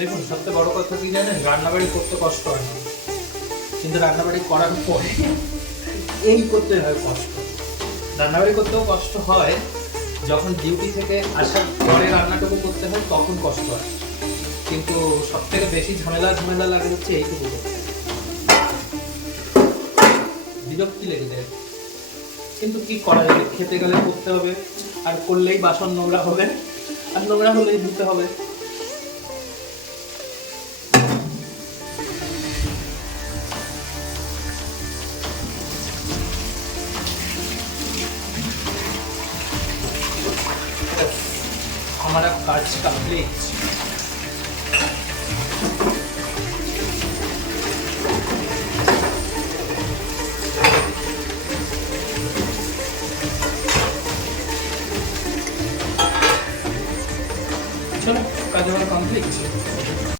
দেখুন, সবচেয়ে বড় কথা কি জানেন, রান্নাবাড়ি করতে কষ্ট হয় না, কিন্তু রান্নাবাড়ি করার পরে এই করতে হয় কষ্ট। রান্নাবাড়ি করতেও কষ্ট হয়, যখন ডিউটি থেকে আসার পরে রান্নাটুকু করতে হয় তখন কষ্ট হয়, কিন্তু সব থেকে বেশি ঝামেলা লাগে হচ্ছে এইটুকু করতে, বিরক্তি লেগে যায়। কিন্তু কি করা যাবে, খেতে গেলে করতে হবে, আর করলেই বাসন নোংরা হবে, আর নোংরা হলেই ধুতে হবে। हमारा काज कंप्लीट।